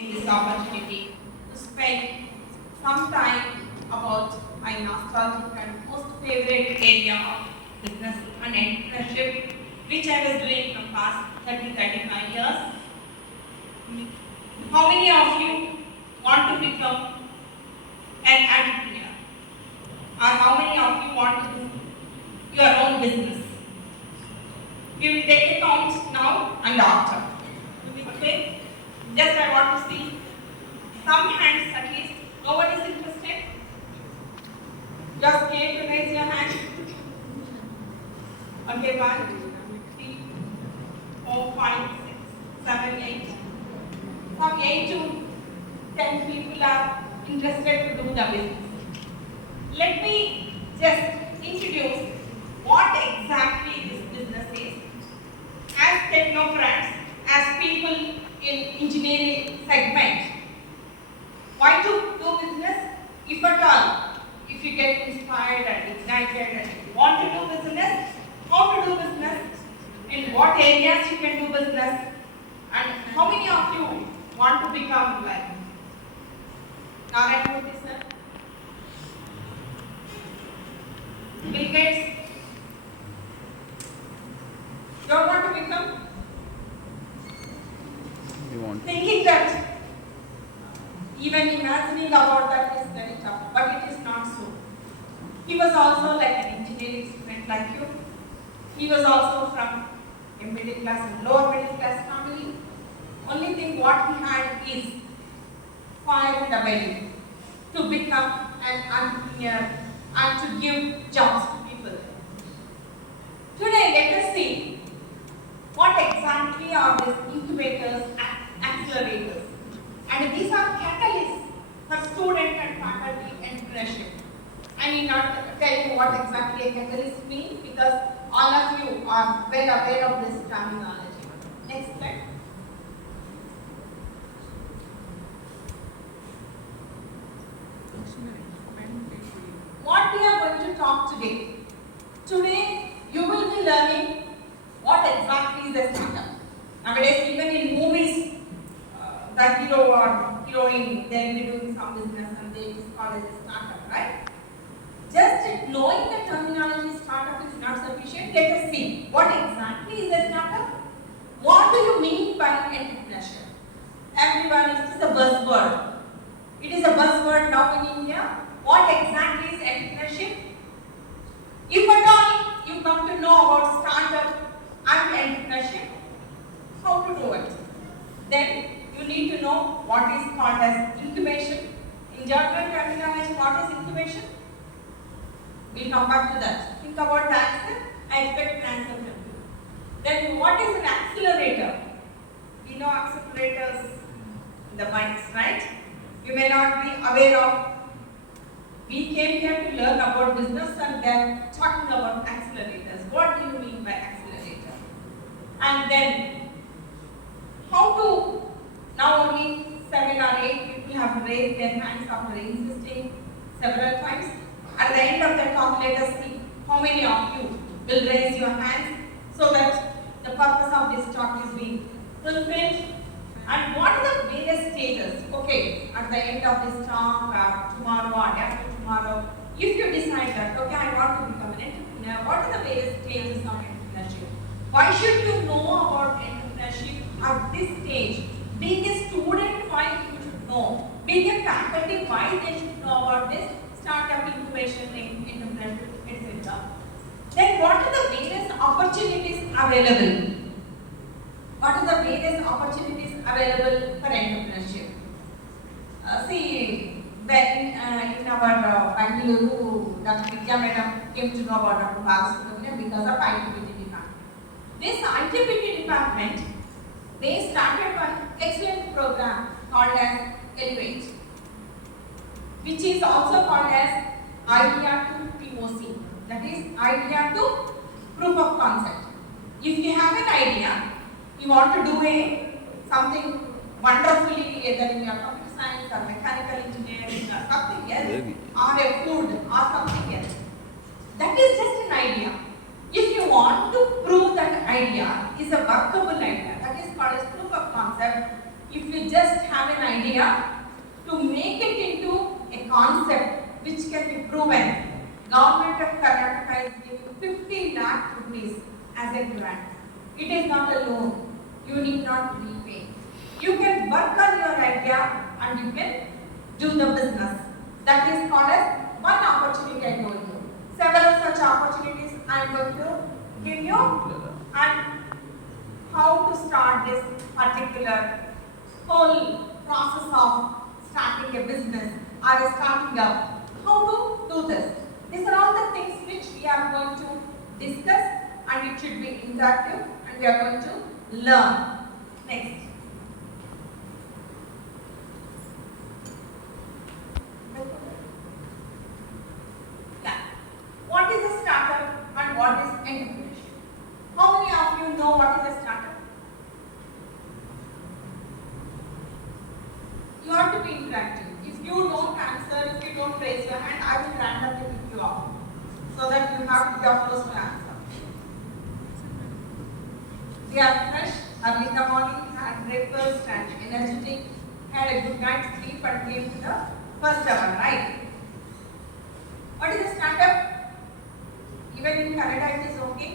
This opportunity to spend some time about my nostalgic and most favorite area of business and entrepreneurship, which I was doing from past 35 years. How many of you want to become an entrepreneur? Or how many of you want to do your own business? We will take a count now and after. Okay? Just I want to see some hands at least. Nobody is interested? You are scared to raise your hand? Okay, 1, 2, 3, 4, 5, 6, 7, 8. Some 8 to 10 people are interested to do the business. Let me just introduce what exactly this business is. As technocrats, as people in engineering segment, why to do business? If at all, if you get inspired and ignited and you want to do business, how to do business, in what areas you can do business, and how many of you want to become like Anuradha Maniyam, Bill Gates? Don't want to become? Thinking that, even imagining about that is very tough, but it is not so. He was also like an engineering student like you. He was also from a middle class and lower middle class family. Only thing what he had is fire in the belly to become an entrepreneur and to give jobs to people. Today, let us see what exactly are these incubators and accelerators. And these are catalysts for student and faculty entrepreneurship. I need not tell you what exactly a catalyst means because all of you are well aware of this terminology. Next slide. What we are going to talk today. Today, you will be learning what exactly is a startup. Nowadays, even in movies, the hero or heroine, they will be doing some business and they just call it a startup, right? Just knowing the terminology startup is not sufficient. Let us see what exactly is a startup. What do you mean by entrepreneurship? Everyone, it is a buzzword. It is a buzzword now in India. What exactly is entrepreneurship? If at all you come to know about startup and entrepreneurship, how to do it? Then you need to know what is called as incubation. In general terminology, what is incubation? We'll come back to that. Think about the answer. I expect an answer from you. Then what is an accelerator? We know accelerators in the bikes, right? You may not be aware of. We came here to learn about business and then talking about accelerators. What do you mean by accelerator? And then how to, now only 7 or 8 people have raised their hands after insisting several times. At the end of the talk, let us see how many of you will raise your hands so that the purpose of this talk is being fulfilled. And what are the various stages? Okay, at the end of this talk, tomorrow or after tomorrow, if you decide that, okay, I want to become an entrepreneur, what are the various stages of entrepreneurship? Why should you know about entrepreneurship at this stage? Being a student, why you should know? Being a faculty, why they should know about this? Startup, incubation, entrepreneurship, etc. Then what are the various opportunities available? What are the various opportunities available for entrepreneurship? See, when in our Bengaluru, Dr. Vidya Madam came to know about Dr. Padmashree because of IIC department. This IIC department, they started one excellent program called as Elevate, which is also called as idea to POC. That is idea to proof of concept. If you have an idea, you want to do something wonderfully, either in your computer science or mechanical engineering or something else, or a food or something else. That is just an idea. If you want to prove that idea is a workable idea, that is called as proof of concept. If you just have an idea to make it into a concept which can be proven. Government of Karnataka is giving 50 lakh rupees as a grant. It is not a loan. You need not repay. You can work on your idea and you can do the business. That is called as one opportunity I told you. Several such opportunities I am going to give you, and how to start this particular whole process of starting a business or starting up. How to do this? These are all the things which we are going to discuss, and it should be interactive, and we are going to learn. Next. Yeah. What is a startup and what is entrepreneurship? How many of you know what is a startup? You have to be interactive. If you don't answer, if you don't raise your hand, I will randomly pick you up so that you have your first to answer. They are fresh, early in the morning, had breakfast and energetic, had a good night's sleep and came to the first hour, right? What is a startup? Even in Canada it is okay.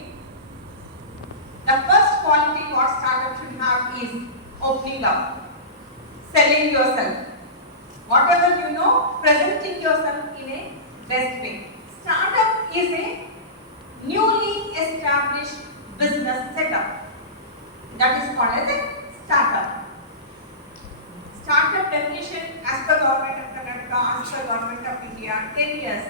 The first quality what startup should have is opening up, selling yourself. Whatever you know, presenting yourself in a best way. Startup is a newly established business setup. That is called as a startup. Startup definition as per Government of Karnataka, as per Government of India, 10 years.